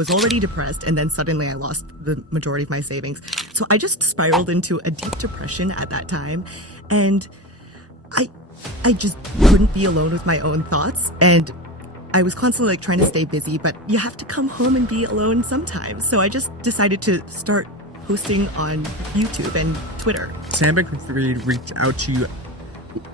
was already depressed, and then suddenly I lost the majority of my savings. So I just spiraled into a deep depression at that time, and I just couldn't be alone with my own thoughts, and I was constantly trying to stay busy, but you have to come home and be alone sometimes. So I just decided to start posting on YouTube and Twitter. Sam Bankman-Fried reached out to you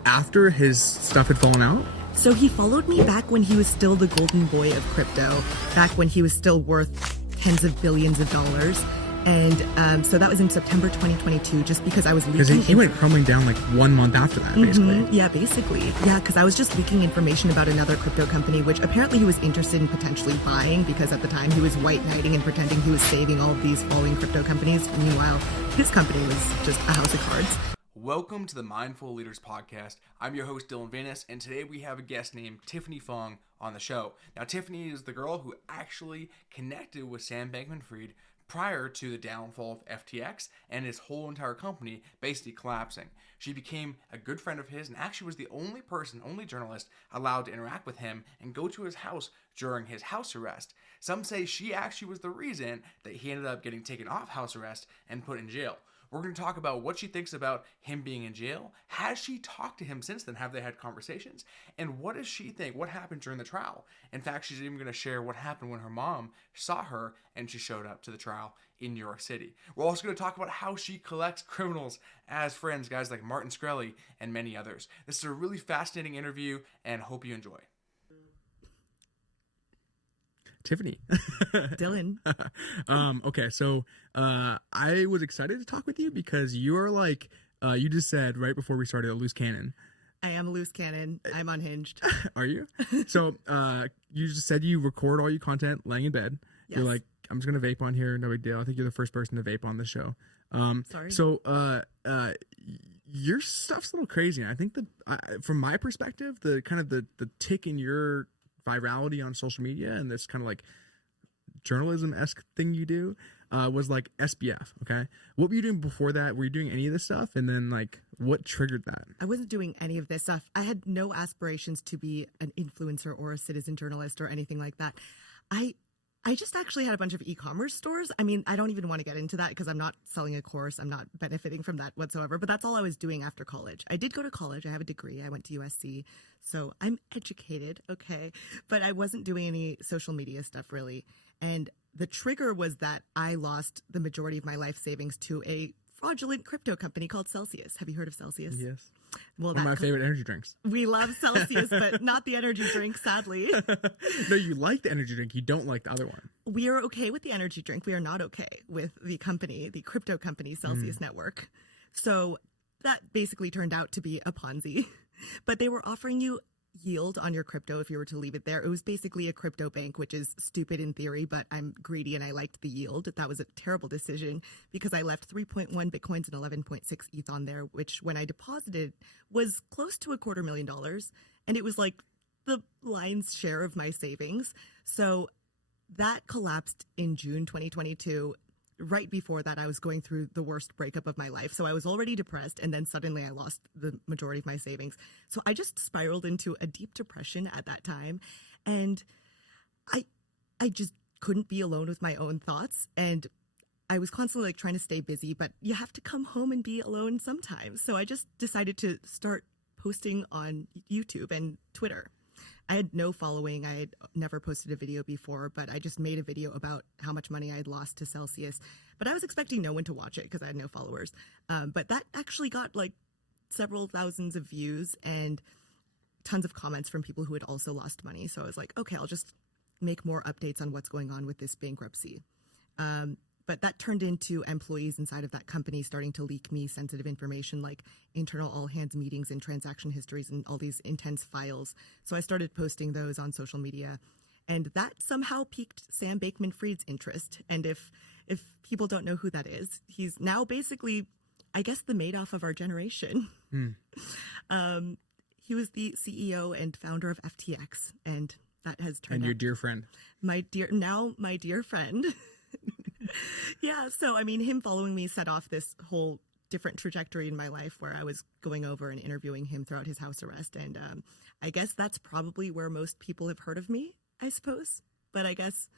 after his stuff had fallen out? So he followed me back when he was still the golden boy of crypto, back when he was still worth tens of billions of dollars. And so that was in September 2022, just because I was leaking. Because he went crumbling down like 1 month after that, basically. Yeah, basically. Yeah, because I was just leaking information about another crypto company, which apparently he was interested in potentially buying, because at the time he was white knighting and pretending he was saving all of these falling crypto companies. Meanwhile, his company was just a house of cards. Welcome to the Mindful Leaders Podcast. I'm your host, Dylan Venus, and today we have a guest named Tiffany Fong on the show. Now, Tiffany is the girl who actually connected with Sam Bankman-Fried prior to the downfall of FTX and his whole entire company basically collapsing. She became a good friend of his and actually was the only journalist allowed to interact with him and go to his house during his house arrest. Some say she actually was the reason that he ended up getting taken off house arrest and put in jail. We're going to talk about what she thinks about him being in jail. Has she talked to him since then? Have they had conversations? And what does she think? What happened during the trial? In fact, she's even going to share what happened when her mom saw her and she showed up to the trial in New York City. We're also going to talk about how she collects criminals as friends, guys like Shkreli and many others. This is a really fascinating interview and hope you enjoy. Tiffany. Dylan. Okay, so I was excited to talk with you because you are like, you just said right before we started, a loose cannon. I am a loose cannon. I'm unhinged. Are you? So you just said you record all your content laying in bed. Yes. You're like, I'm just going to vape on here. No big deal. I think you're the first person to vape on the show. Sorry. So your stuff's a little crazy. And I think that from my perspective, the kind of the tick in your virality on social media and this kind of like journalism-esque thing you do was like SBF. Okay, what were you doing before that? Were you doing any of this stuff? And then like what triggered that? I wasn't doing any of this stuff. I had no aspirations to be an influencer or a citizen journalist or anything like that. I just actually had a bunch of e-commerce stores. I mean, I don't even want to get into that because I'm not selling a course. I'm not benefiting from that whatsoever. But that's all I was doing after college. I did go to college. I have a degree. I went to USC. So I'm educated, okay? But I wasn't doing any social media stuff really. And the trigger was that I lost the majority of my life savings to a fraudulent crypto company called Celsius. Have you heard of Celsius? Yes. Well, one of my favorite energy drinks. We love Celsius, but not the energy drink, sadly. No, you like the energy drink. You don't like the other one. We are okay with the energy drink. We are not okay with the company, the crypto company, Celsius Network. So that basically turned out to be a Ponzi. But they were offering you yield on your crypto if you were to leave it there. It was basically a crypto bank, which is stupid in theory, but I'm greedy and I liked the yield. That was a terrible decision because I left 3.1 Bitcoins and 11.6 ETH on there, which when I deposited was close to $250,000. And it was like the lion's share of my savings. So that collapsed in June 2022. Right before that, I was going through the worst breakup of my life. So I was already depressed, and then suddenly I lost the majority of my savings. So I just spiraled into a deep depression at that time. And I just couldn't be alone with my own thoughts. And I was constantly trying to stay busy, but you have to come home and be alone sometimes. So I just decided to start posting on YouTube and Twitter. I had no following. I had never posted a video before, but I just made a video about how much money I had lost to Celsius. But I was expecting no one to watch it because I had no followers. But that actually got like several thousands of views and tons of comments from people who had also lost money. So I was like, okay, I'll just make more updates on what's going on with this bankruptcy. But that turned into employees inside of that company starting to leak me sensitive information like internal all-hands meetings and transaction histories and all these intense files. So I started posting those on social media. And that somehow piqued Sam Bankman-Fried's interest. And if people don't know who that is, he's now basically, I guess, the Madoff of our generation. He was the CEO and founder of FTX. And that has turned out... And your dear friend. My dear friend... Yeah, so I mean, him following me set off this whole different trajectory in my life where I was going over and interviewing him throughout his house arrest. And I guess that's probably where most people have heard of me, I suppose. But I guess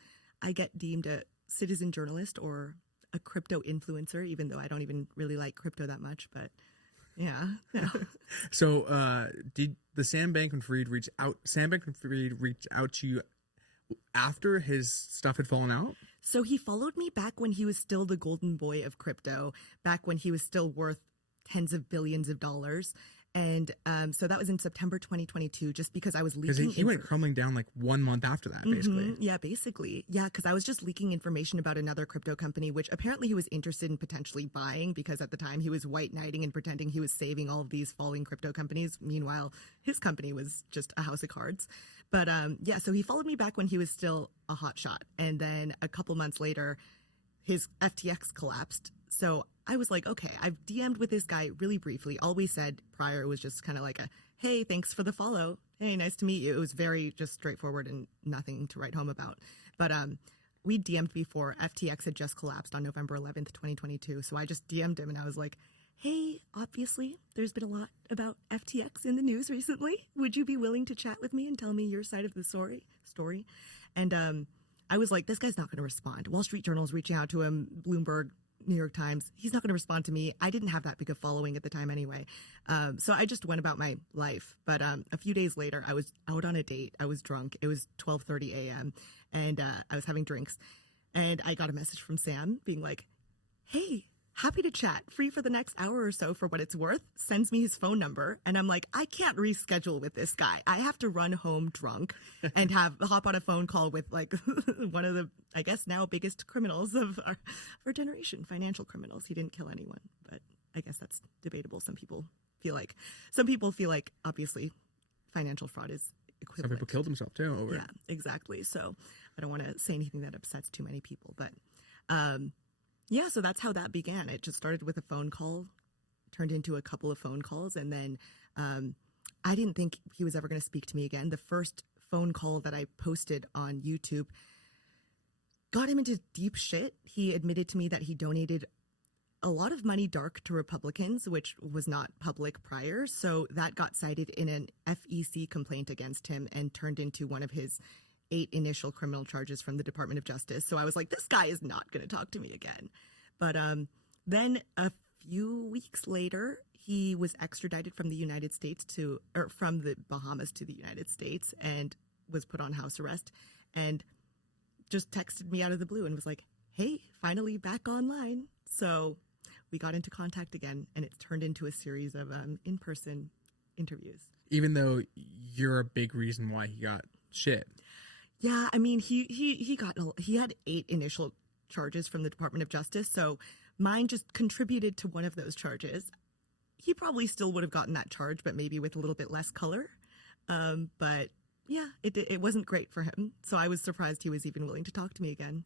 I get deemed a citizen journalist or a crypto influencer, even though I don't even really like crypto that much. But yeah. So did the Sam Bankman-Fried reach out to you after his stuff had fallen out? So he followed me back when he was still the golden boy of crypto, back when he was still worth tens of billions of dollars. And so that was in September 2022, just because I was leaking. Because he went crumbling down like 1 month after that, basically. Yeah, basically. Yeah, because I was just leaking information about another crypto company, which apparently he was interested in potentially buying, because at the time he was white knighting and pretending he was saving all of these falling crypto companies. Meanwhile, his company was just a house of cards. But yeah, so he followed me back when he was still a hotshot. And then a couple months later, his FTX collapsed. So I was like, okay, I've DM'd with this guy really briefly. All we said prior was just kind of like a, hey, thanks for the follow. Hey, nice to meet you. It was very just straightforward and nothing to write home about. But we DM'd before. FTX had just collapsed on November 11th, 2022. So I just DM'd him and I was like, hey, obviously there's been a lot about FTX in the news recently. Would you be willing to chat with me and tell me your side of the story? And I was like, this guy's not going to respond. Wall Street Journal's reaching out to him, Bloomberg, New York Times. He's not going to respond to me. I didn't have that big a following at the time anyway. So I just went about my life. But a few days later, I was out on a date. I was drunk. It was 12:30 a.m. And I was having drinks. And I got a message from Sam being like, hey, happy to chat, free for the next hour or so for what it's worth. Sends me his phone number. And I'm like, I can't reschedule with this guy. I have to run home drunk and hop on a phone call with like one of the, I guess now biggest criminals of our generation, financial criminals. He didn't kill anyone, but I guess that's debatable. Some people feel like obviously financial fraud is equivalent. Some people killed themselves too over it. Yeah, exactly. So I don't want to say anything that upsets too many people, but yeah, so that's how that began. It just started with a phone call, turned into a couple of phone calls, and then I didn't think he was ever going to speak to me again. The first phone call that I posted on YouTube got him into deep shit. He admitted to me that he donated a lot of money dark to Republicans, which was not public prior. So that got cited in an FEC complaint against him and turned into one of his 8 initial criminal charges from the Department of Justice. So I was like, this guy is not going to talk to me again. But then a few weeks later, he was extradited from the United States from the Bahamas to the United States and was put on house arrest and just texted me out of the blue and was like, hey, finally back online. So we got into contact again, and it turned into a series of in-person interviews. Even though you're a big reason why he got shit. Yeah, I mean, he had 8 initial charges from the Department of Justice, so mine just contributed to one of those charges. He probably still would have gotten that charge, but maybe with a little bit less color. But yeah, it wasn't great for him. So I was surprised he was even willing to talk to me again.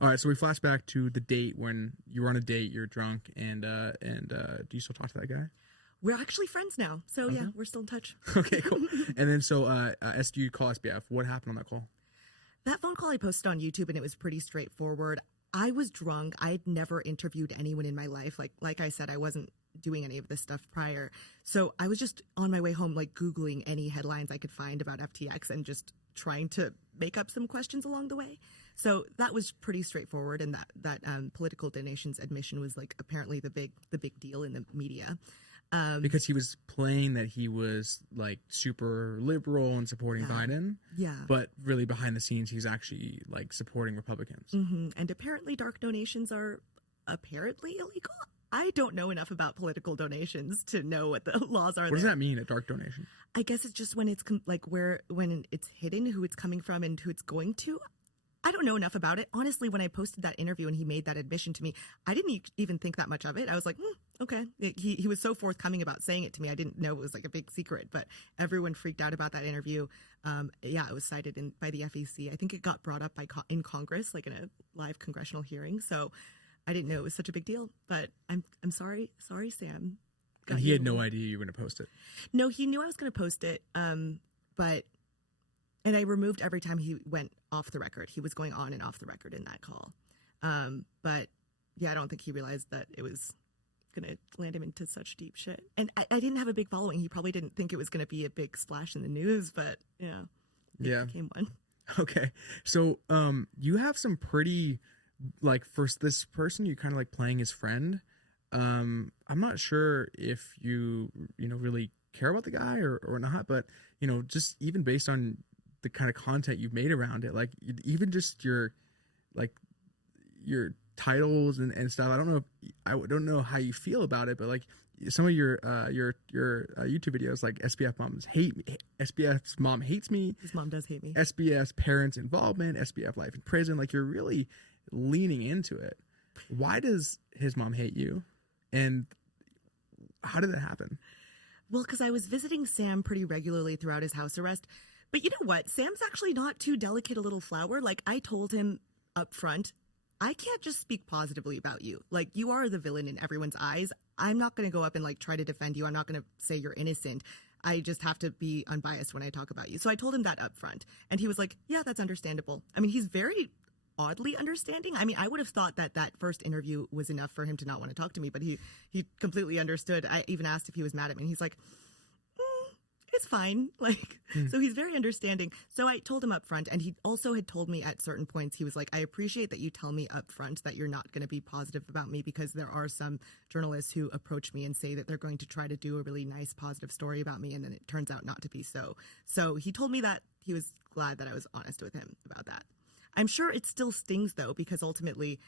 All right, so we flash back to the date when you were on a date, you're drunk, and do you still talk to that guy? We're actually friends now. So yeah, we're still in touch. Okay, cool. And then so you call SBF. What happened on that call? That phone call I posted on YouTube, and it was pretty straightforward. I was drunk. I'd never interviewed anyone in my life. Like I said, I wasn't doing any of this stuff prior. So I was just on my way home, like Googling any headlines I could find about FTX and just trying to make up some questions along the way. So that was pretty straightforward. And that political donations admission was like apparently the big deal in the media. Because he was playing that he was like super liberal and supporting Biden. Yeah. But really behind the scenes, he's actually like supporting Republicans. Mm-hmm. And apparently dark donations are apparently illegal. I don't know enough about political donations to know what the laws are. What does that mean, a dark donation? I guess it's just when it's when it's hidden, who it's coming from and who it's going to. I don't know enough about it. Honestly, when I posted that interview and he made that admission to me, I didn't even think that much of it. I was like, okay. He was so forthcoming about saying it to me. I didn't know it was like a big secret, but everyone freaked out about that interview. Yeah, it was cited by the FEC. I think it got brought up in Congress, like in a live congressional hearing. So I didn't know it was such a big deal, but I'm sorry, Sam. And he had no idea you were going to post it. No, he knew I was going to post it. And I removed every time he went off the record. He was going on and off the record in that call. But yeah, I don't think he realized that it was going to land him into such deep shit. And I didn't have a big following. He probably didn't think it was going to be a big splash in the news, but yeah. It became one. Okay. So you have some pretty, like, for this person, you kind of like playing his friend. I'm not sure if you know, really care about the guy or not, but, you know, just even based on the kind of content you've made around it, like even just your, like, your titles and stuff. I don't know how you feel about it, but like some of your YouTube videos, like SBF moms hate me, SBF's mom hates me, His mom does hate me. SBF's parents involvement, SBF life in prison, like you're really leaning into it. Why does his mom hate you, and how did that happen? Well, because I was visiting Sam pretty regularly throughout his house arrest. But you know what? Sam's actually not too delicate a little flower. Like, I told him up front, I can't just speak positively about you. Like, you are the villain in everyone's eyes. I'm not going to go up and like try to defend you. I'm not going to say you're innocent. I just have to be unbiased when I talk about you. So I told him that up front. And he was like, yeah, that's understandable. I mean, he's very oddly understanding. I mean, I would have thought that that first interview was enough for him to not want to talk to me, but he completely understood. I even asked if he was mad at me, and he's like, it's fine. Like, so he's very understanding. So I told him up front, and he also had told me at certain points, he was like, I appreciate that you tell me up front that you're not going to be positive about me, because there are some journalists who approach me and say that they're going to try to do a really nice, positive story about me, and then it turns out not to be so. So he told me that he was glad that I was honest with him about that. I'm sure it still stings, though, because ultimately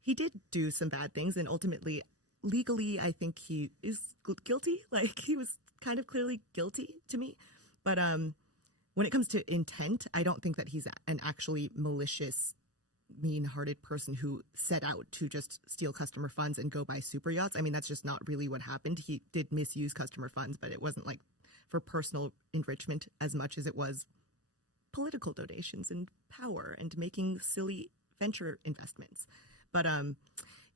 he did do some bad things, and ultimately, legally, I think he is guilty. Like, he was kind of clearly guilty to me. But when it comes to intent, I don't think that he's an actually malicious, mean-hearted person who set out to just steal customer funds and go buy super yachts. I mean, that's just not really what happened. He did misuse customer funds, but it wasn't like for personal enrichment as much as it was political donations and power and making silly venture investments. But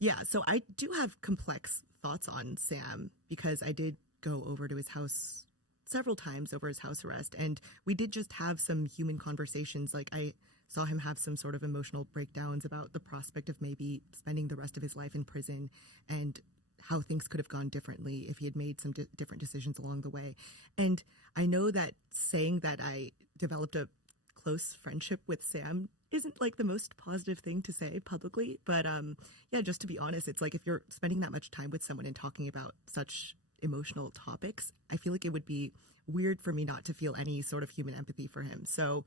yeah, so I do have complex thoughts on Sam, because I did go over to his house several times over his house arrest, and we did just have some human conversations. Like, I saw him have some sort of emotional breakdowns about the prospect of maybe spending the rest of his life in prison, and how things could have gone differently if he had made some different decisions along the way. And I know that saying that I developed a close friendship with Sam isn't like the most positive thing to say publicly, but yeah, just to be honest, it's like if you're spending that much time with someone and talking about such emotional topics, I feel like it would be weird for me not to feel any sort of human empathy for him. So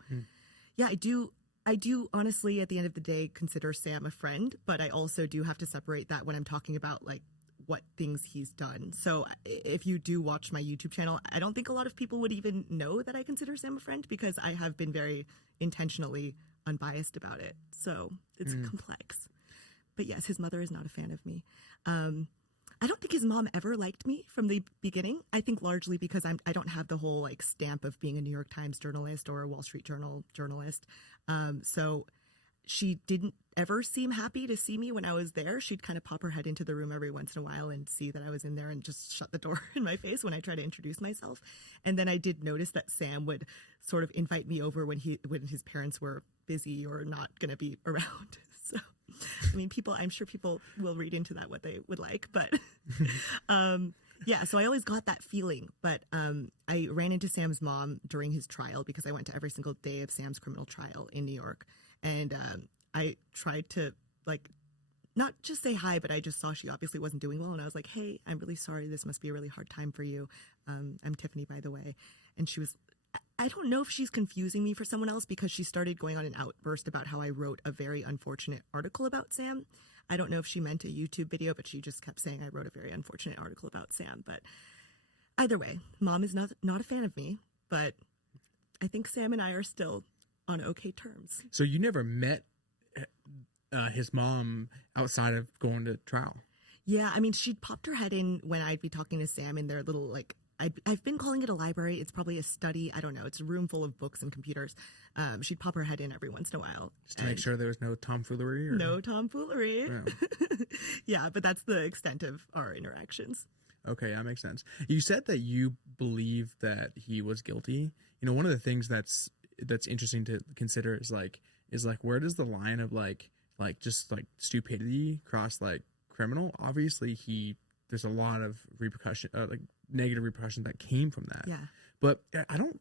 yeah, I do honestly, at the end of the day, consider Sam a friend, but I also do have to separate that when I'm talking about like what things he's done. So if you do watch my YouTube channel, I don't think a lot of people would even know that I consider Sam a friend, because I have been very intentionally unbiased about it. So it's complex. But yes, his mother is not a fan of me. I don't think his mom ever liked me from the beginning. I think largely because I don't have the whole like stamp of being a New York Times journalist or a Wall Street Journal journalist. So she didn't ever seem happy to see me when I was there. She'd kind of pop her head into the room every once in a while and see that I was in there and just shut the door in my face when I tried to introduce myself. And then I did notice that Sam would sort of invite me over when his parents were busy or not going to be around. So, I mean, I'm sure people will read into that what they would like, but yeah, so I always got that feeling. But I ran into Sam's mom during his trial, because I went to every single day of Sam's criminal trial in New York. And I tried to, like, not just say hi, but I just saw she obviously wasn't doing well. And I was like, hey, I'm really sorry. This must be a really hard time for you. I'm Tiffany, by the way. And she was, I don't know if she's confusing me for someone else, because she started going on an outburst about how I wrote a very unfortunate article about Sam. I don't know if she meant a YouTube video, but she just kept saying I wrote a very unfortunate article about Sam. But either way, Mom is not a fan of me, but I think Sam and I are still on okay terms. So you never met his mom outside of going to trial? Yeah, I mean, she'd popped her head in when I'd be talking to Sam in their little, like, I've been calling it a library. It's probably a study. I don't know. It's a room full of books and computers. She'd pop her head in every once in a while. Just to make sure there was no tomfoolery? No tomfoolery. Yeah. Yeah, but that's the extent of our interactions. Okay, that makes sense. You said that you believe that he was guilty. You know, one of the things that's interesting to consider is like where does the line of like just like stupidity cross like criminal? Obviously there's a lot of repercussion, like negative repercussion that came from that. Yeah. But I don't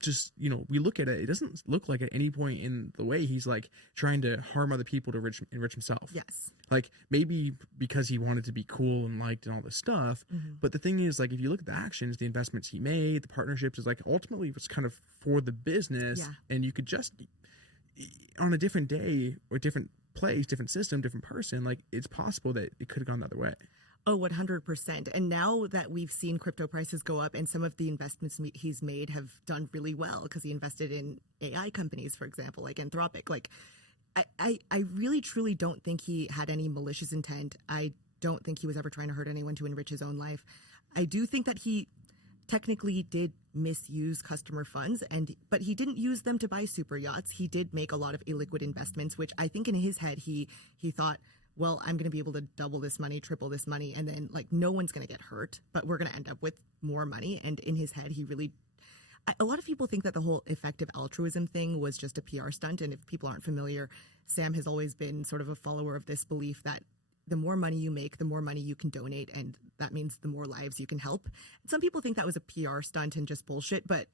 just, we look at it, it doesn't look like at any point in the way he's like trying to harm other people to enrich himself. Yes. Like maybe because he wanted to be cool and liked and all this stuff. But the thing is, like, if you look at the actions, the investments he made, the partnerships, is like ultimately it was kind of for the business. Yeah. And you could just, on a different day or different place, different system, different person, like it's possible that it could have gone the other way. Oh, 100%. And now that we've seen crypto prices go up and some of the investments he's made have done really well because he invested in AI companies, for example, like Anthropic. Like, I really, truly don't think he had any malicious intent. I don't think he was ever trying to hurt anyone to enrich his own life. I do think that he technically did misuse customer funds, but he didn't use them to buy super yachts. He did make a lot of illiquid investments, which I think in his head he thought, well, I'm going to be able to double this money, triple this money, and then like no one's going to get hurt, but we're going to end up with more money. And in his head, a lot of people think that the whole effective altruism thing was just a PR stunt. And if people aren't familiar, Sam has always been sort of a follower of this belief that the more money you make, the more money you can donate. And that means the more lives you can help. Some people think that was a PR stunt and just bullshit. But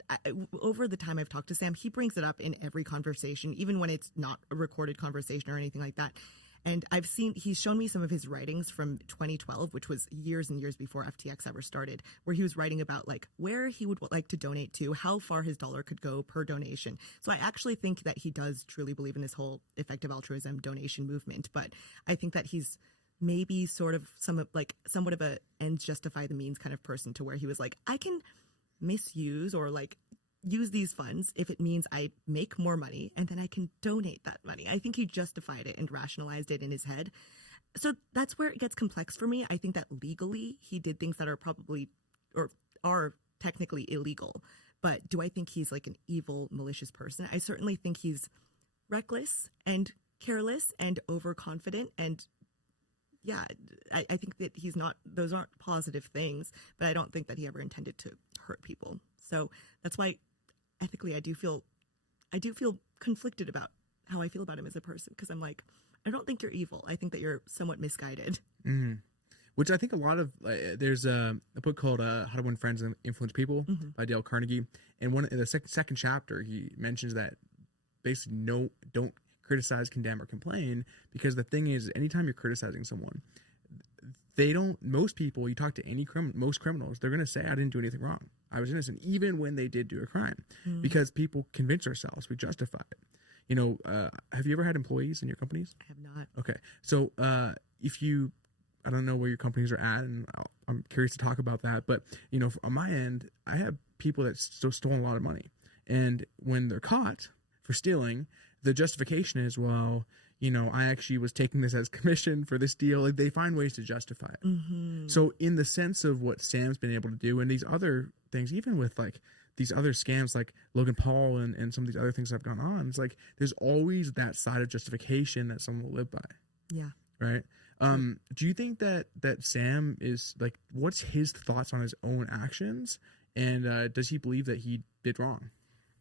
over the time I've talked to Sam, he brings it up in every conversation, even when it's not a recorded conversation or anything like that. And he's shown me some of his writings from 2012, which was years and years before FTX ever started, where he was writing about like where he would like to donate to, how far his dollar could go per donation. So I actually think that he does truly believe in this whole effective altruism donation movement. But I think that he's maybe sort of somewhat of a ends justify the means kind of person, to where he was like, I can misuse or like use these funds if it means I make more money and then I can donate that money. I think he justified it and rationalized it in his head. So that's where it gets complex for me. I think that legally he did things that are probably or are technically illegal. But do I think he's like an evil, malicious person? I certainly think he's reckless and careless and overconfident. And yeah, I think that those aren't positive things, but I don't think that he ever intended to hurt people. So that's why ethically I do feel conflicted about how I feel about him as a person, because I'm like, I don't think you're evil. I think that you're somewhat misguided. Which I think a lot of there's a book called How to Win Friends and Influence People by Dale Carnegie, and in the second chapter he mentions that basically don't criticize, condemn, or complain, because the thing is, anytime you're criticizing someone, most people, you talk to most criminals, they're going to say, I didn't do anything wrong. I was innocent, even when they did do a crime, because people convince ourselves, we justify it. Have you ever had employees in your companies? I have not. Okay. So I don't know where your companies are at, and I'm curious to talk about that. But, on my end, I have people that stole a lot of money. And when they're caught for stealing, the justification is, well, I actually was taking this as commission for this deal. Like, they find ways to justify it. So in the sense of what Sam's been able to do, and these other things, even with like these other scams like Logan Paul and some of these other things that have gone on, it's like there's always that side of justification that someone will live by. Yeah. Right. Do you think that Sam is like, what's his thoughts on his own actions, and does he believe that he did wrong?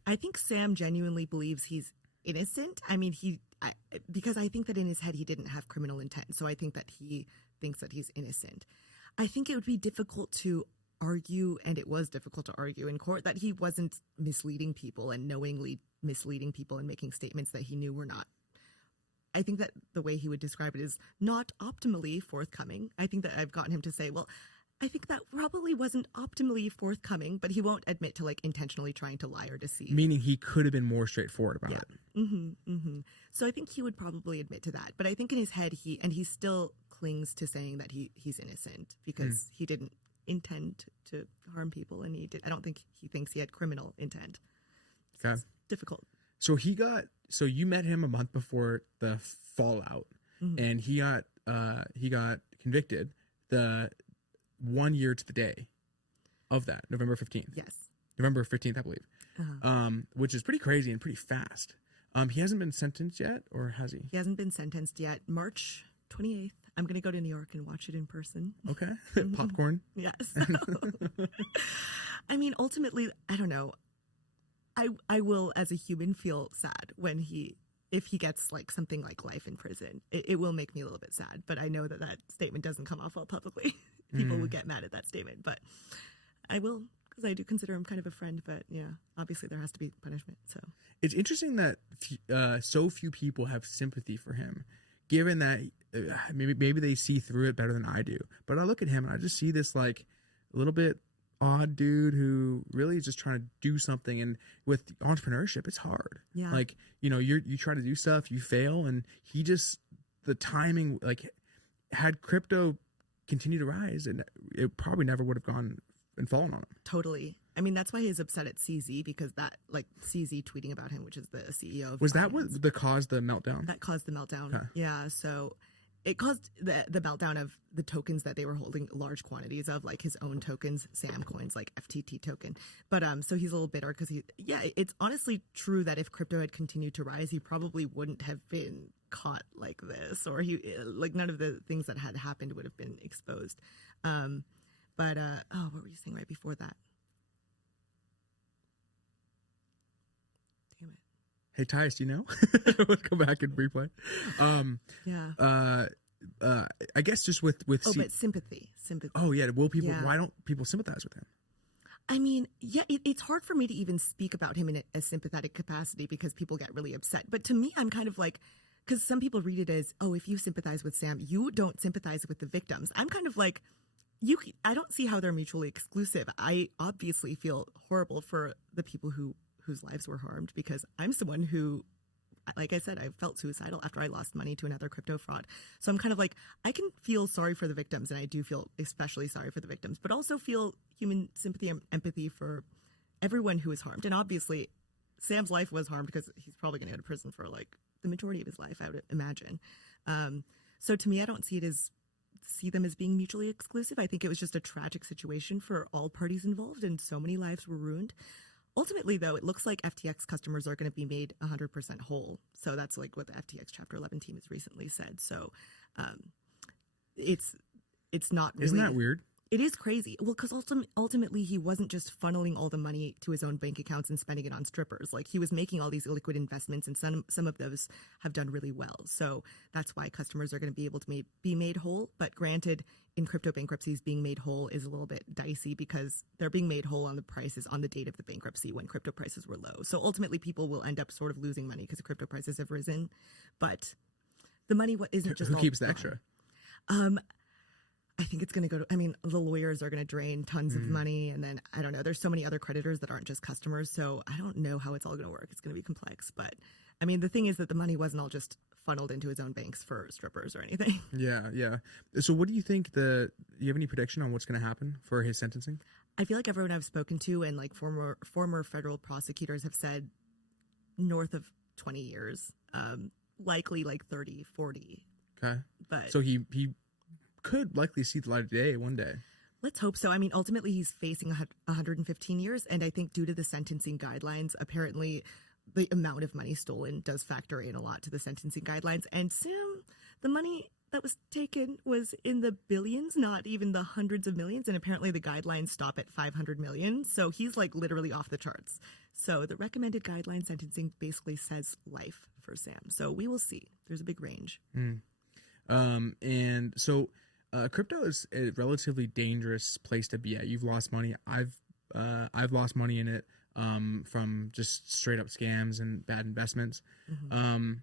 I think Sam genuinely believes he's innocent. I mean, because I think that in his head he didn't have criminal intent, so I think that he thinks that he's innocent. I think it would be difficult to argue, and it was difficult to argue in court, that he wasn't misleading people and knowingly misleading people and making statements that he knew were not. I think that the way he would describe it is not optimally forthcoming. I think that I've gotten him to say, well, I think that probably wasn't optimally forthcoming, but he won't admit to like intentionally trying to lie or deceive. Meaning he could have been more straightforward about it. So I think he would probably admit to that. But I think in his head, he still clings to saying that he's innocent because he didn't intend to harm people, and I don't think he thinks he had criminal intent. So it's difficult. So you met him a month before the fallout, and he got convicted the 1 year to the day of that, November 15th. Yes. November 15th, I believe. Which is pretty crazy and pretty fast. He hasn't been sentenced yet, or has he? He hasn't been sentenced yet. March 28th. I'm going to go to New York and watch it in person. Okay. Popcorn? Yes. I mean, ultimately, I don't know. I will, as a human, feel sad if he gets like something like life in prison. It will make me a little bit sad, but I know that statement doesn't come off well publicly. People would get mad at that statement, but I will because I do consider him kind of a friend. But yeah, obviously there has to be punishment. So It's interesting that so few people have sympathy for him, given that maybe they see through it better than I do. But I look at him and I just see this like a little bit odd dude who really is just trying to do something. And with entrepreneurship, it's hard. Yeah. Like, you know, you try to do stuff, you fail, and he just, the timing, like, had crypto continue to rise, and it probably never would have gone and fallen on him. totally. I mean, that's why he's upset at CZ, because that, like, CZ tweeting about him, which is the CEO of Was that Binance, what caused the meltdown? that caused the meltdown. Huh. Yeah, so it caused the meltdown of the tokens that they were holding large quantities of, like his own tokens, Sam coins, like FTT token. But so he's a little bitter because it's honestly true that if crypto had continued to rise, he probably wouldn't have been caught like this, or none of the things that had happened would have been exposed. But what were you saying right before that? Damn it. Hey, Tyus, do you know? Let's go back and replay. Yeah. I guess just with but sympathy. Oh yeah, will people? Yeah. Why don't people sympathize with him? I mean, yeah, it's hard for me to even speak about him in a sympathetic capacity because people get really upset. But to me, I'm kind of like, because some people read it as, oh, if you sympathize with Sam, you don't sympathize with the victims. I'm kind of like, I don't see how they're mutually exclusive. I obviously feel horrible for the people whose lives were harmed, because I'm someone who, like I said, I felt suicidal after I lost money to another crypto fraud. So I'm kind of like, I can feel sorry for the victims, and I do feel especially sorry for the victims, but also feel human sympathy and empathy for everyone who is harmed. And obviously, Sam's life was harmed because he's probably going to go to prison for like the majority of his life, I would imagine. So to me, I don't see them as being mutually exclusive. I think it was just a tragic situation for all parties involved, and so many lives were ruined. Ultimately, though, it looks like FTX customers are going to be made 100% whole. So that's like what the FTX Chapter 11 team has recently said. So it's not really... Isn't that weird? It is crazy. Well, because ultimately he wasn't just funneling all the money to his own bank accounts and spending it on strippers. Like, he was making all these illiquid investments, and some of those have done really well. So that's why customers are going to be able to be made whole. But granted, in crypto bankruptcies, being made whole is a little bit dicey because they're being made whole on the prices on the date of the bankruptcy when crypto prices were low. So ultimately, people will end up sort of losing money because the crypto prices have risen. But the money isn't just who all keeps the gone. extra? I think it's going to go to, the lawyers are going to drain tons of money. And then, I don't know, there's so many other creditors that aren't just customers. So I don't know how it's all going to work. It's going to be complex. But the thing is that the money wasn't all just funneled into his own banks for strippers or anything. Yeah. So what do you think do you have any prediction on what's going to happen for his sentencing? I feel like everyone I've spoken to and like former federal prosecutors have said north of 20 years, likely like 30, 40. Okay. But so he could likely see the light of day one day. Let's hope so. Ultimately, he's facing 115 years. And I think due to the sentencing guidelines, apparently the amount of money stolen does factor in a lot to the sentencing guidelines. And Sam, the money that was taken was in the billions, not even the hundreds of millions. And apparently the guidelines stop at 500 million. So he's like literally off the charts. So the recommended guideline sentencing basically says life for Sam. So we will see. There's a big range. And so crypto is a relatively dangerous place to be at. You've lost money. I've lost money in it from just straight up scams and bad investments. And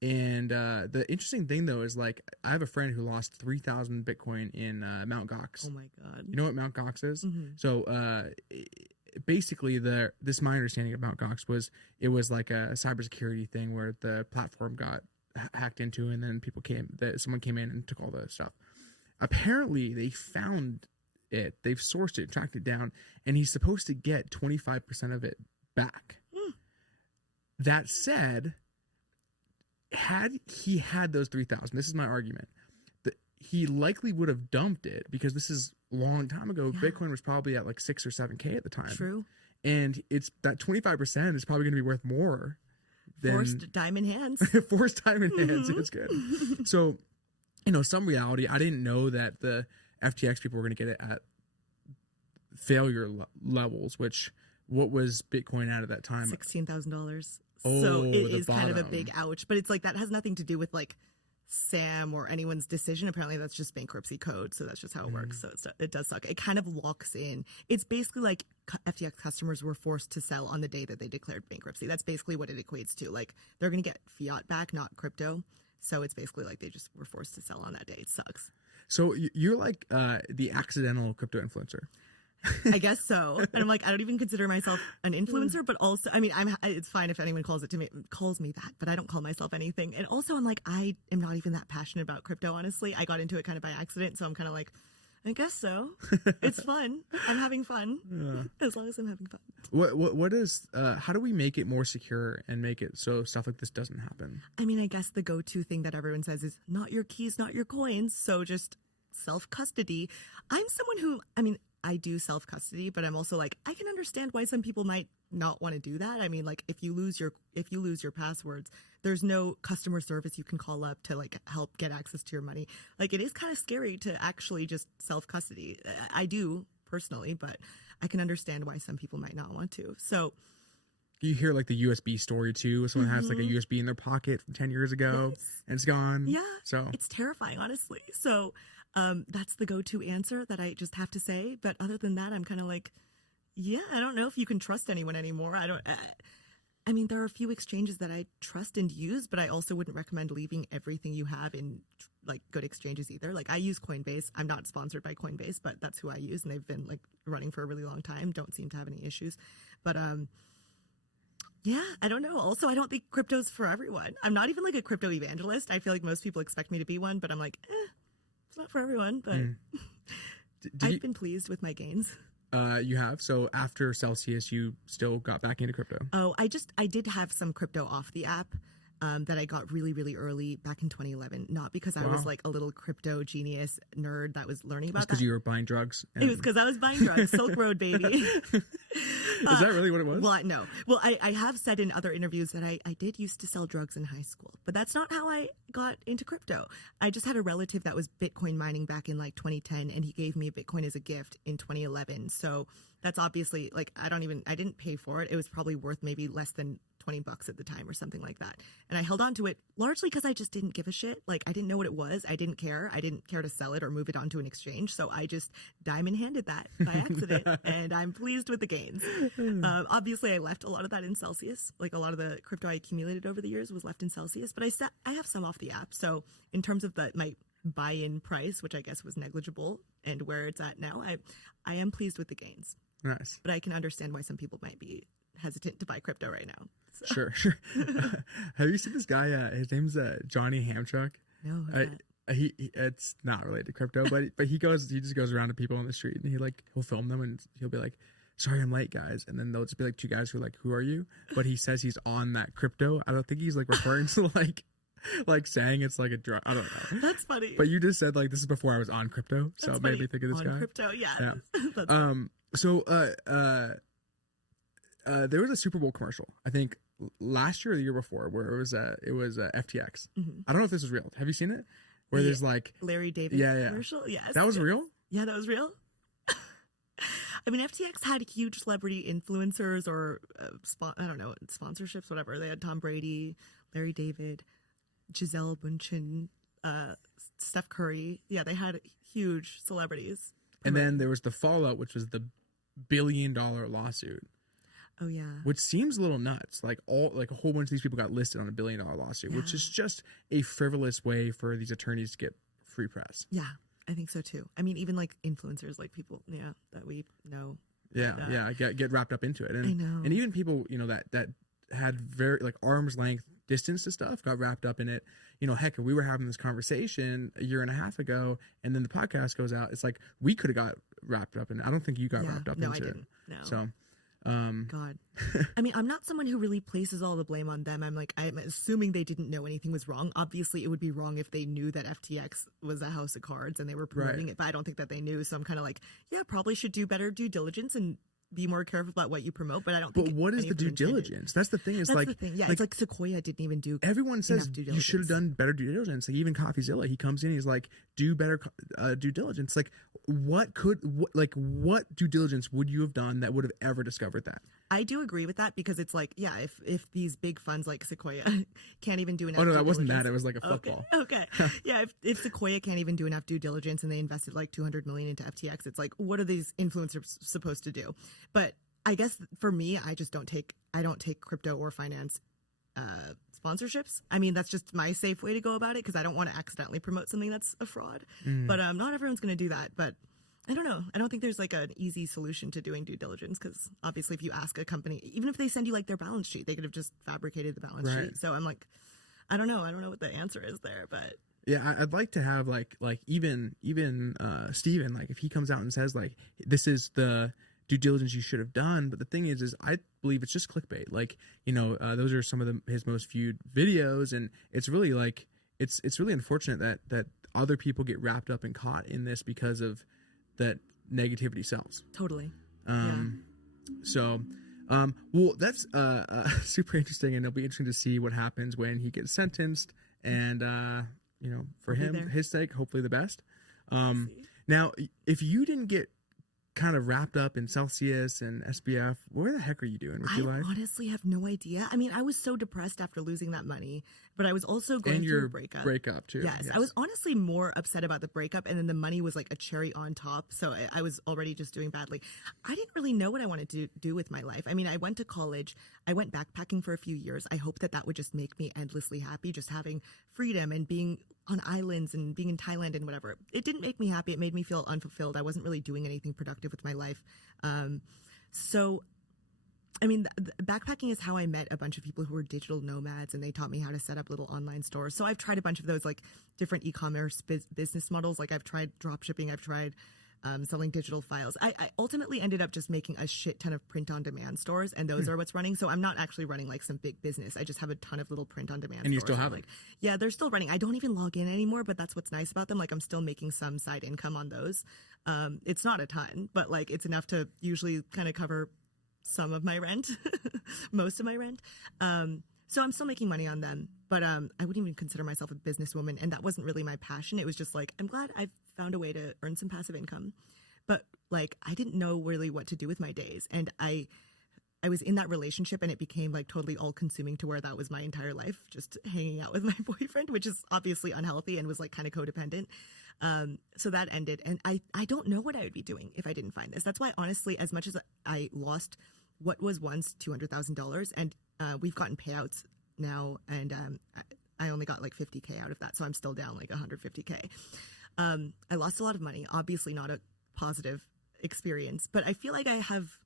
the interesting thing though is, like, I have a friend who lost 3,000 Bitcoin in Mt. Gox. Oh my God. You know what Mt. Gox is? So basically, this my understanding of Mt. Gox was it was like a cybersecurity thing where the platform got hacked into, and then someone came in and took all the stuff. Apparently, they found it. They've sourced it, tracked it down, and he's supposed to get 25% of it back. That said, had he had those 3,000, this is my argument, that he likely would have dumped it, because this is a long time ago. Yeah. Bitcoin was probably at like 6 or 7K at the time. True. And it's that 25% is probably going to be worth more than forced diamond hands. Forced diamond hands. It's good. So, some reality. I didn't know that the FTX people were going to get it at failure levels, what was Bitcoin at that time? $16,000. Oh, so it is bottom. kind of a big ouch, but it's like that has nothing to do with like Sam or anyone's decision. Apparently that's just bankruptcy code, so that's just how it works. So it does suck. It kind of locks in. It's basically like FTX customers were forced to sell on the day that they declared bankruptcy. That's basically what it equates to. Like, they're going to get fiat back, not crypto. So it's basically like they just were forced to sell on that day. It sucks. So you're like the accidental crypto influencer. I guess so. And I'm like, I don't even consider myself an influencer, but also, I mean, it's fine if anyone calls me that, but I don't call myself anything. And also I'm like, I am not even that passionate about crypto, honestly. I got into it kind of by accident. So I'm kind of like, I guess so. It's fun. I'm having fun. Yeah. As long as I'm having fun. What is, how do we make it more secure and make it so stuff like this doesn't happen? I mean, I guess the go-to thing that everyone says is not your keys, not your coins. So just self-custody. I'm someone who, I mean, I do self-custody, but I'm also like, I can understand why some people might not want to do that. I mean, like, if you lose your passwords, there's no customer service you can call up to like help get access to your money. Like, it is kind of scary to actually just self-custody. I do personally, but I can understand why some people might not want to. So you hear like the USB story too. Someone has like a USB in their pocket from 10 years ago and it's gone. Yeah. So it's terrifying, honestly. So that's the go-to answer that I just have to say. But other than that, I'm kind of like, yeah, I don't know if you can trust anyone anymore. I mean, there are a few exchanges that I trust and use, but I also wouldn't recommend leaving everything you have in like good exchanges either. Like, I use Coinbase. I'm not sponsored by Coinbase, but that's who I use. And they've been like running for a really long time. Don't seem to have any issues. But, yeah, I don't know. Also, I don't think crypto's for everyone. I'm not even like a crypto evangelist. I feel like most people expect me to be one, but I'm like, it's not for everyone. But I've been pleased with my gains. You have. So after Celsius, you still got back into crypto. Oh, I did have some crypto off the app that I got really, really early back in 2011. Not because I was like a little crypto genius nerd that was learning about that. Because you were buying drugs. It was because I was buying drugs. Silk Road, baby. Is that really what it was? Well, no. Well, I have said in other interviews that I did used to sell drugs in high school, but that's not how I got into crypto. I just had a relative that was Bitcoin mining back in like 2010, and he gave me a Bitcoin as a gift in 2011. So that's obviously like, I didn't pay for it. It was probably worth maybe less than $20 at the time or something like that. And I held on to it largely because I just didn't give a shit. Like, I didn't know what it was. I didn't care. I didn't care to sell it or move it onto an exchange. So I just diamond handed that by accident and I'm pleased with the gains. Obviously I left a lot of that in Celsius. Like, a lot of the crypto I accumulated over the years was left in Celsius, but I have some off the app. So in terms of my buy-in price, which I guess was negligible, and where it's at now, I am pleased with the gains. Nice. But I can understand why some people might be hesitant to buy crypto right now. So. Sure. Have you seen this guy? His name's Johnny Hamtruck. No. He it's not related to crypto, but he just goes around to people on the street and he'll film them and he'll be like, "Sorry, I'm late, guys," and then they'll just be like two guys who are like, "Who are you?" But he says he's on that crypto. I don't think he's like referring to like saying it's like a drug. I don't know. That's funny. But you just said like, this is before I was on crypto, so it made me think of this guy. On crypto, yeah. So there was a Super Bowl commercial, I think last year or the year before, where it was FTX. Mm-hmm. I don't know if this is real. Have you seen it? Where there's like Larry David commercial? Yes. That was real? Yeah, that was real. I mean, FTX had huge celebrity influencers or I don't know, sponsorships, whatever. They had Tom Brady, Larry David, Gisele Bündchen, Steph Curry. Yeah, they had huge celebrities. And then there was the fallout, which was the $1 billion lawsuit. Oh yeah. Which seems a little nuts. Like a whole bunch of these people got listed on a $1 billion lawsuit, which is just a frivolous way for these attorneys to get free press. Yeah, I think so too. I mean, even like influencers, like people, that we know. Get wrapped up into it. And, I know. And even people, that had very like arm's length distance to stuff got wrapped up in it. Heck, if we were having this conversation a year and a half ago and then the podcast goes out, it's like we could have got wrapped up in it. I don't think you got wrapped up into it. No, I didn't. No. So God. I mean, I'm not someone who really places all the blame on them. I'm assuming they didn't know anything was wrong. Obviously, it would be wrong if they knew that FTX was a house of cards and they were promoting it, but I don't think that they knew. So I'm kind of like, yeah, probably should do better due diligence and be more careful about what you promote, but I don't think. But what is the due diligence? That's the thing. That's the thing. Yeah, it's like Sequoia didn't even do. Everyone says you should have done better due diligence. Like even CoffeeZilla, he comes in, he's like, do better due diligence. Like what due diligence would you have done that would have ever discovered that? I do agree with that because it's like, yeah, if these big funds like Sequoia can't even do enough. Oh no, due that wasn't diligence- that. It was like a football. Okay. Yeah. If Sequoia can't even do enough due diligence and they invested like $200 million into FTX, it's like, what are these influencers supposed to do? But I guess for me, I don't take crypto or finance sponsorships. I mean, that's just my safe way to go about it because I don't want to accidentally promote something that's a fraud. But not everyone's going to do that. But I don't know. I don't think there's like an easy solution to doing due diligence because obviously if you ask a company, even if they send you like their balance sheet, they could have just fabricated the balance sheet. So I'm like, I don't know. I don't know what the answer is there, but yeah, I'd like to have like even Steven, like if he comes out and says like this is the due diligence you should have done, but the thing is I believe it's just clickbait. Like, you know, those are some of his most viewed videos, and it's really like it's really unfortunate that other people get wrapped up and caught in this because of that negativity sells. Totally. So, well, that's super interesting, and it'll be interesting to see what happens when he gets sentenced. And you know, for his sake, hopefully the best. Now, if you didn't get kind of wrapped up in Celsius and SBF, where the heck are you doing with your life? I honestly have no idea. I mean, I was so depressed after losing that money, but I was also going through a breakup. Too. Yes, I was honestly more upset about the breakup, and then the money was like a cherry on top. So I was already just doing badly. I didn't really know what I wanted to do with my life. I mean, I went to college. I went backpacking for a few years. I hoped that would just make me endlessly happy, just having freedom and being on islands and being in Thailand and whatever. It didn't make me happy. It made me feel unfulfilled. I wasn't really doing anything productive with my life. So, I mean, backpacking is how I met a bunch of people who were digital nomads, and they taught me how to set up little online stores. So I've tried a bunch of those like different e-commerce business models. Like I've tried drop shipping. I've tried selling digital files. I ultimately ended up just making a shit ton of print-on-demand stores, and those are what's running. So I'm not actually running like some big business. I just have a ton of little print-on-demand. And you stores. still have them? Yeah, they're still running. I don't even log in anymore, but that's what's nice about them. Like I'm still making some side income on those. It's not a ton, but like it's enough to usually kind of cover some of my rent, most of my rent. So I'm still making money on them, but I wouldn't even consider myself a businesswoman, and that wasn't really my passion. It was just like, I'm glad I've found a way to earn some passive income, but like I didn't know really what to do with my days, and I was in that relationship, and it became like totally all-consuming to where that was my entire life, just hanging out with my boyfriend, which is obviously unhealthy and was like kind of codependent. So that ended, and I don't know what I would be doing if I didn't find this. That's why, honestly, as much as I lost what was once $200,000, and we've gotten payouts now, and I only got like $50K out of that, so I'm still down like $150K. I lost a lot of money, obviously not a positive experience, but I feel like I have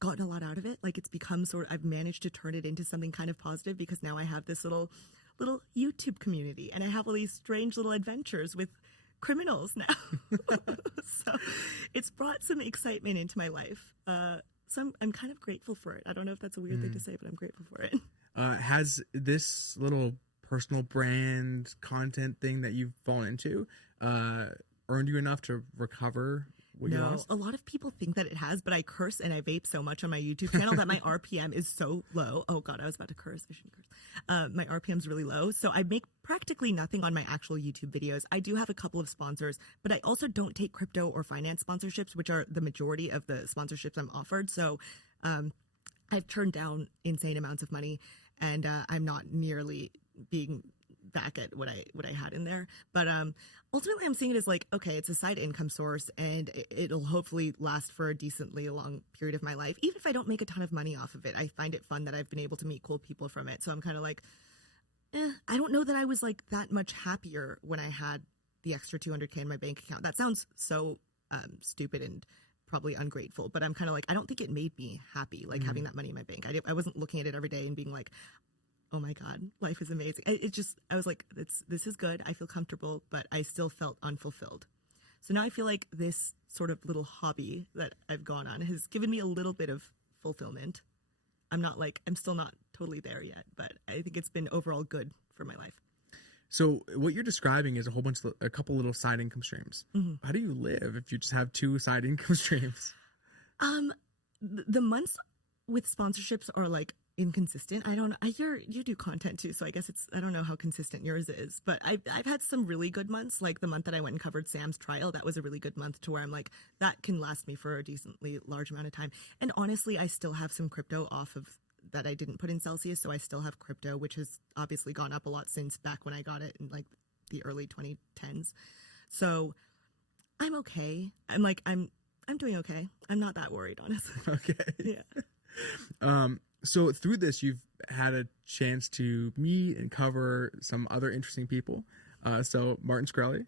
gotten a lot out of it. Like it's become I've managed to turn it into something kind of positive because now I have this little YouTube community, and I have all these strange little adventures with criminals now. So it's brought some excitement into my life. So I'm kind of grateful for it. I don't know if that's a weird thing to say, but I'm grateful for it. Has this little personal brand content thing that you've fallen into earned you enough to recover what you lost? A lot of people think that it has, but I curse and I vape so much on my YouTube channel that my RPM is so low. Oh God, I was about to curse. I shouldn't curse. My RPM is really low, so I make practically nothing on my actual YouTube videos. I do have a couple of sponsors, but I also don't take crypto or finance sponsorships, which are the majority of the sponsorships I'm offered. So I've turned down insane amounts of money, and I'm not nearly being back at what I had in there. But ultimately I'm seeing it as like, okay, it's a side income source, and it'll hopefully last for a decently long period of my life. Even if I don't make a ton of money off of it, I find it fun that I've been able to meet cool people from it. So I'm kind of like, I don't know that I was like that much happier when I had the extra $200K in my bank account. That sounds so stupid and probably ungrateful, but I'm kind of like, I don't think it made me happy, like having that money in my bank. I wasn't looking at it every day and being like, oh my God, life is amazing. I was like, this is good. I feel comfortable, but I still felt unfulfilled. So now I feel like this sort of little hobby that I've gone on has given me a little bit of fulfillment. I'm still not totally there yet, but I think it's been overall good for my life. So what you're describing is a couple little side income streams. How do you live if you just have two side income streams? The months with sponsorships are like inconsistent. I don't know. You do content too, so I guess I don't know how consistent yours is, but I've had some really good months. Like the month that I went and covered Sam's trial, that was a really good month to where I'm like, that can last me for a decently large amount of time. And honestly, I still have some crypto off of that I didn't put in Celsius, so I still have crypto, which has obviously gone up a lot since back when I got it in like the early 2010s. So I'm okay. I'm doing okay. I'm not that worried, honestly. Okay. Yeah. So through this, you've had a chance to meet and cover some other interesting people. So Martin Shkreli.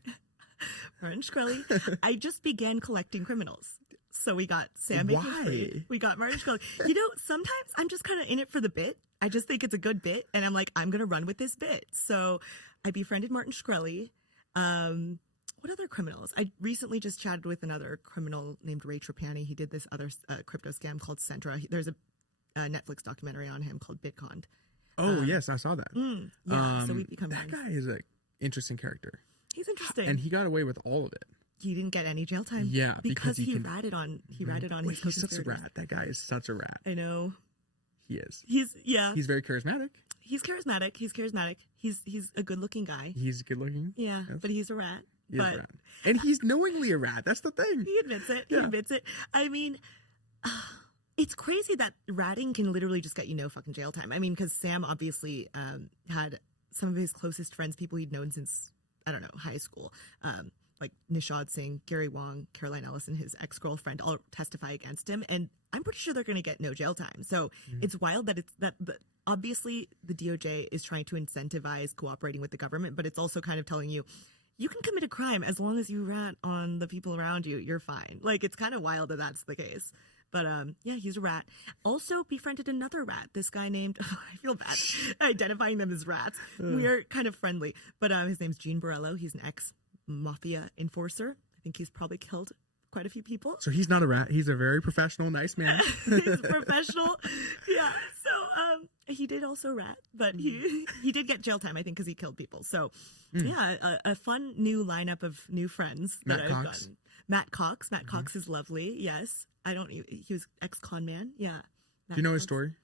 Martin Shkreli. I just began collecting criminals. So we got Sam Bankman-Fried. We got Martin Shkreli. You know, sometimes I'm just kind of in it for the bit. I just think it's a good bit. And I'm like, I'm going to run with this bit. So I befriended Martin Shkreli. What other criminals? I recently just chatted with another criminal named Ray Trapani. He did this other crypto scam called Centra. There's a Netflix documentary on him called Bitcoin. Oh, yes, I saw that. So we've become that friends. guy is an interesting character. He's interesting. And he got away with all of it. He didn't get any jail time. Yeah, because he ratted on his he's such a rat. That guy is such a rat. I know. He is. He's very charismatic. He's charismatic. He's a good looking guy. He's good looking. Yeah, yes. But he's a rat. He is a rat. And he's knowingly a rat. That's the thing. He admits it. Yeah. He admits it. I mean, it's crazy that ratting can literally just get you no fucking jail time. I mean, because Sam obviously had some of his closest friends, people he'd known since, I don't know, high school, like Nishad Singh, Gary Wong, Caroline Ellison, his ex-girlfriend, all testify against him. And I'm pretty sure they're going to get no jail time. So it's wild that obviously the DOJ is trying to incentivize cooperating with the government, but it's also kind of telling you, you can commit a crime as long as you rat on the people around you, you're fine. Like, it's kind of wild that that's the case. But yeah, he's a rat. Also befriended another rat. This guy named, I feel bad identifying them as rats. We're kind of friendly. But his name's Gene Borello. He's an ex-mafia enforcer. I think he's probably killed quite a few people. So he's not a rat. He's a very professional, nice man. He's professional. Yeah. So he did also rat, but he did get jail time, I think, because he killed people. So yeah, a fun new lineup of new friends that I've gotten. Matt Cox. Matt Cox is lovely. Yes. He was ex-con man. Yeah. Do you know his story?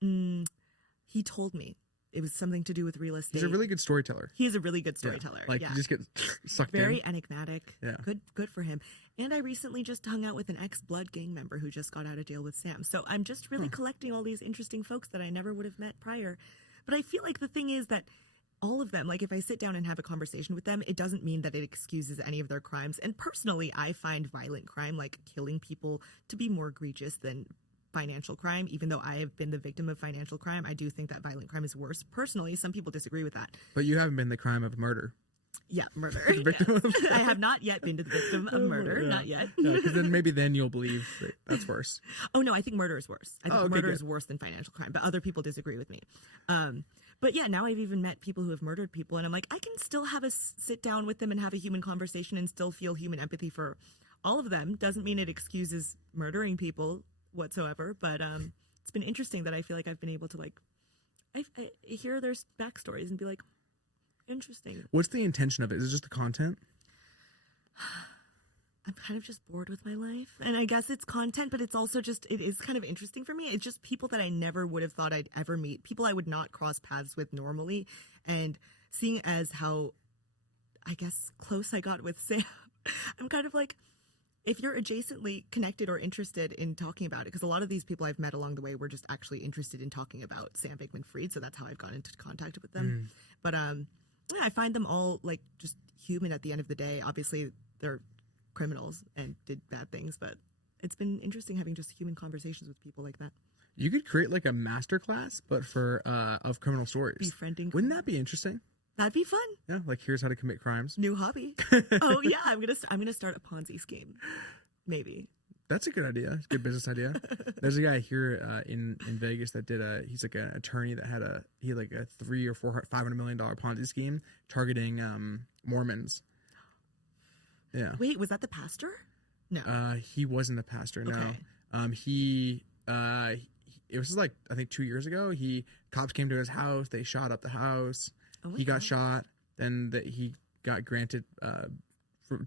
He told me. It was something to do with real estate. He's a really good storyteller. He is a really good storyteller. Like, you just get sucked in. Very enigmatic. Yeah. Good for him. And I recently just hung out with an ex-Blood gang member who just got out of jail with Sam. So I'm just really collecting all these interesting folks that I never would have met prior. But I feel like the thing is that all of them, like if I sit down and have a conversation with them, it doesn't mean that it excuses any of their crimes. And personally, I find violent crime, like killing people, to be more egregious than financial crime. Even though I have been the victim of financial crime, I do think that violent crime is worse. Personally, some people disagree with that. But you haven't been the crime of murder. Yeah, murder. Victim of I have not yet been to the victim of murder. Yeah. Not yet. Yeah, because then you'll believe that that's worse. Oh, no, I think murder is worse. I think murder good. is worse than financial crime, but other people disagree with me. But yeah, now I've even met people who have murdered people, and I'm like, I can still have a sit down with them and have a human conversation and still feel human empathy for all of them. Doesn't mean it excuses murdering people whatsoever, but it's been interesting that I feel like I've been able to I hear their backstories and be like, interesting. What's the intention of it? Is it just the content? I'm kind of just bored with my life. And I guess it's content, but it's also just, it is kind of interesting for me. It's just people that I never would have thought I'd ever meet, people I would not cross paths with normally. And seeing as how, I guess, close I got with Sam, I'm kind of like, if you're adjacently connected or interested in talking about it, because a lot of these people I've met along the way were just actually interested in talking about Sam Bankman-Fried, so that's how I've gotten into contact with them. But yeah, I find them all like just human at the end of the day. Obviously, they're criminals and did bad things, but it's been interesting having just human conversations with people like that. You could create like a masterclass, but for of criminal stories. Befriending. Wouldn't that be interesting? That'd be fun. Yeah, like here's how to commit crimes. New hobby. Oh yeah, I'm gonna start a Ponzi scheme. Maybe. That's a good idea. It's a good business idea. There's a guy here in Vegas that did he's like an attorney that had a $300 or $500 million Ponzi scheme targeting Mormons. Yeah. Wait, was that the pastor? No. He wasn't a pastor. No. Okay. It was like I think 2 years ago. Cops came to his house. They shot up the house. Oh my he got God. shot. Then he got granted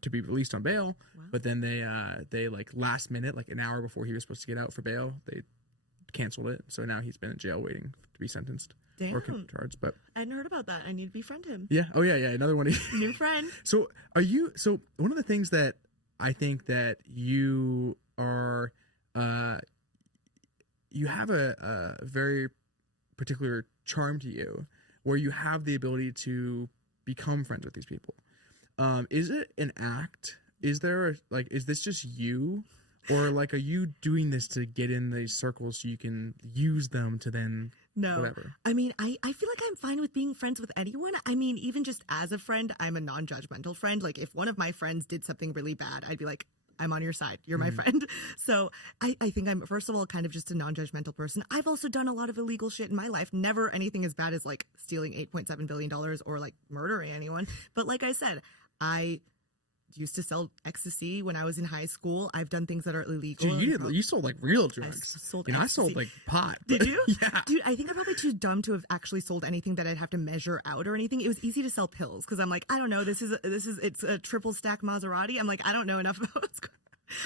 to be released on bail. Wow. But then they like last minute, like an hour before he was supposed to get out for bail, they canceled it. So now he's been in jail waiting to be sentenced or Damn. charged. But I hadn't heard about that. I need to befriend him. yeah. Oh yeah. Another one. New friend. So one of the things that I think that you are, you have a very particular charm to you, where you have the ability to become friends with these people. Is it an act? Is this just you? Or like, are you doing this to get in these circles so you can use them to then whatever? I mean, I feel like I'm fine with being friends with anyone. I mean, even just as a friend, I'm a non-judgmental friend. Like if one of my friends did something really bad, I'd be like, I'm on your side. You're my friend. So I think I'm, first of all, kind of just a non-judgmental person. I've also done a lot of illegal shit in my life. Never anything as bad as like stealing $8.7 billion or like murdering anyone. But like I said, I used to sell ecstasy when I was in high school. I've done things that are illegal. Dude, you sold like real drugs. I sold like pot. Did you? Yeah. Dude, I think I'm probably too dumb to have actually sold anything that I'd have to measure out or anything. It was easy to sell pills because I'm like, I don't know. It's a triple stack Maserati. I'm like, I don't know enough about what's going on.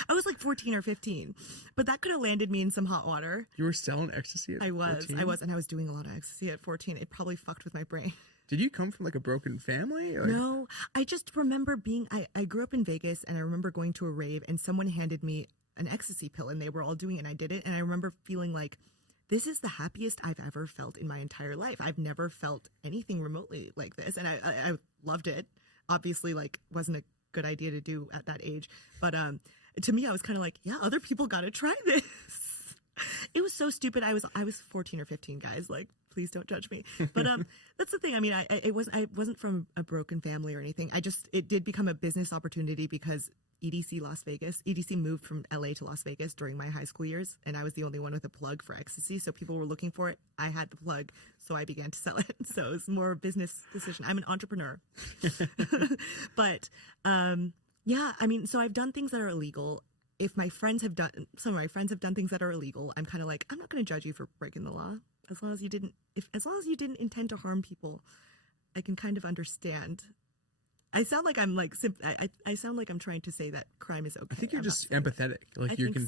I was like 14 or 15, but that could have landed me in some hot water. You were selling ecstasy at 14? I was, and I was doing a lot of ecstasy at 14. It probably fucked with my brain. Did you come from like a broken family? Or? No, I just remember I grew up in Vegas, and I remember going to a rave and someone handed me an ecstasy pill and they were all doing it and I did it. And I remember feeling like, this is the happiest I've ever felt in my entire life. I've never felt anything remotely like this. And I loved it. Obviously, like, wasn't a good idea to do at that age. But to me, I was kind of like, yeah, other people got to try this. It was so stupid. I was 14 or 15, guys. Like, please don't judge me. But that's the thing. I mean, I wasn't from a broken family or anything. It did become a business opportunity because EDC moved from LA to Las Vegas during my high school years, and I was the only one with a plug for ecstasy. So people were looking for it. I had the plug, so I began to sell it. So it was more a business decision. I'm an entrepreneur. But yeah, I mean, so I've done things that are illegal. If some of my friends have done things that are illegal, I'm kind of like, I'm not going to judge you for breaking the law. As long as you didn't intend to harm people, I can kind of understand. I sound like I'm like, I sound like I'm trying to say that crime is okay. I think you're just empathetic. Like you can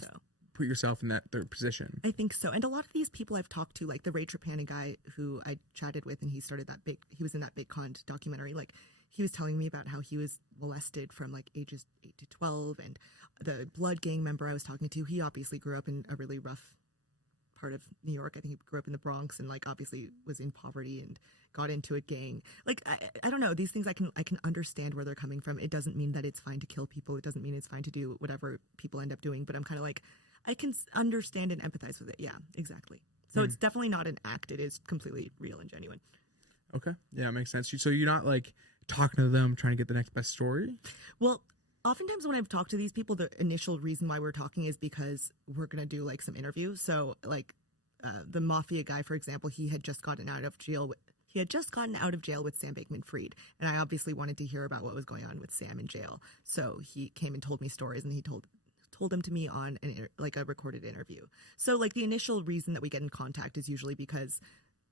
put yourself in their position. I think so. And a lot of these people I've talked to, like the Ray Trapani guy who I chatted with, and he was in that Big Con documentary. Like, he was telling me about how he was molested from like ages 8 to 12, and the blood gang member I was talking to, he obviously grew up in a really rough part of New York. I think he grew up in the Bronx and like obviously was in poverty and got into a gang. Like, I don't know, these things I can understand where they're coming from. It doesn't mean that it's fine to kill people. It doesn't mean it's fine to do whatever people end up doing, but I'm kind of like, I can understand and empathize with it. Yeah, exactly. So it's definitely not an act. It is completely real and genuine. Okay. Yeah, it makes sense. So you're not like talking to them trying to get the next best story? Well, oftentimes when I've talked to these people, the initial reason why we're talking is because we're going to do like some interviews. So like the mafia guy, for example, he had just gotten out of jail with Sam Bankman-Fried. And I obviously wanted to hear about what was going on with Sam in jail. So he came and told me stories, and he told them to me on a recorded interview. So like the initial reason that we get in contact is usually because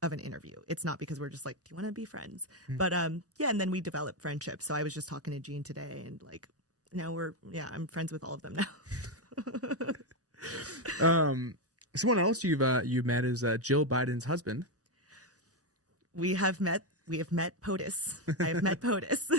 of an interview. It's not because we're just like, do you want to be friends? But yeah, and then we develop friendships. So I was just talking to Jean today, and like now I'm friends with all of them now. Someone else you met is Jill Biden's husband. We have met POTUS. I have met POTUS.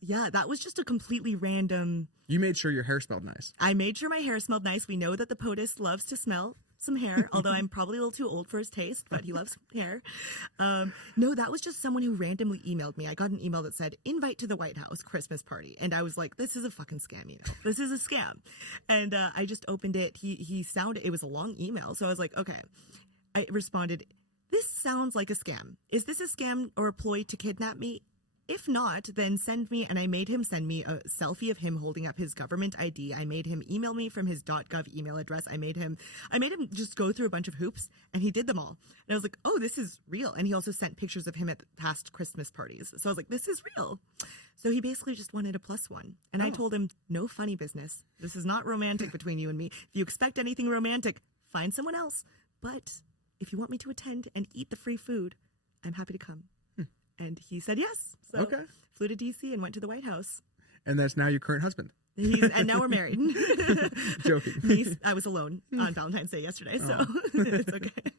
Yeah, that was just a completely random. You made sure your hair smelled nice. I made sure my hair smelled nice. We know that the POTUS loves to smell some hair, although I'm probably a little too old for his taste, but he loves hair. No, that was just someone who randomly emailed me. I got an email that said, invite to the White House Christmas party. And I was like, this is a fucking scam email. This is a scam. And I just opened it. It was a long email. So I was like, okay. I responded, this sounds like a scam. Is this a scam or a ploy to kidnap me? If not, then send me, and I made him send me a selfie of him holding up his government ID. I made him email me from his .gov email address. I made him just go through a bunch of hoops, and he did them all. And I was like, oh, this is real. And he also sent pictures of him at past Christmas parties. So I was like, this is real. So he basically just wanted a +1. And I told him, no funny business. This is not romantic between you and me. If you expect anything romantic, find someone else. But if you want me to attend and eat the free food, I'm happy to come. And he said yes. So okay. Flew to D.C. and went to the White House. And that's now your current husband? And now we're married. Joking. I was alone on Valentine's Day yesterday, so it's okay.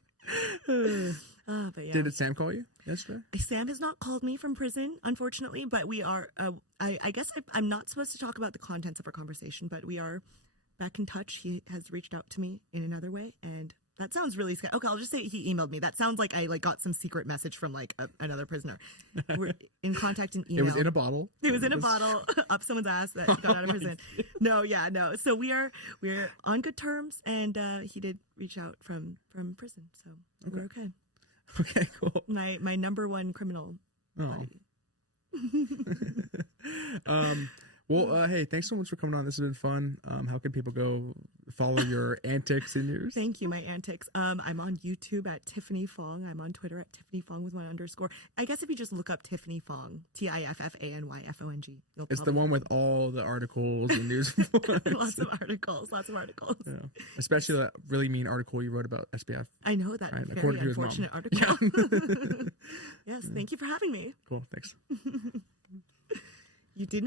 But yeah. Did Sam call you yesterday? Sam has not called me from prison, unfortunately, but we are, I guess I'm not supposed to talk about the contents of our conversation, but we are back in touch. He has reached out to me in another way, and that sounds really scary. Okay, I'll just say he emailed me. That sounds like I got some secret message from another prisoner. We're in contact in email. It was in a bottle. It was in a bottle up someone's ass that got out of prison. No. So we're on good terms, and he did reach out from prison, so we're okay. Okay, cool. My number one criminal. Oh. Well, hey, thanks so much for coming on. This has been fun. How can people go follow your antics and yours? Thank you, my antics. I'm on YouTube at Tiffany Fong. I'm on Twitter at Tiffany Fong with one underscore. I guess if you just look up Tiffany Fong, TIFFANYFONG. It's the one with all the articles and news. Lots of articles. Yeah. Especially that really mean article you wrote about SBF. I know that very unfortunate article. Yeah. Yes, thank you for having me. Cool, thanks. You didn't.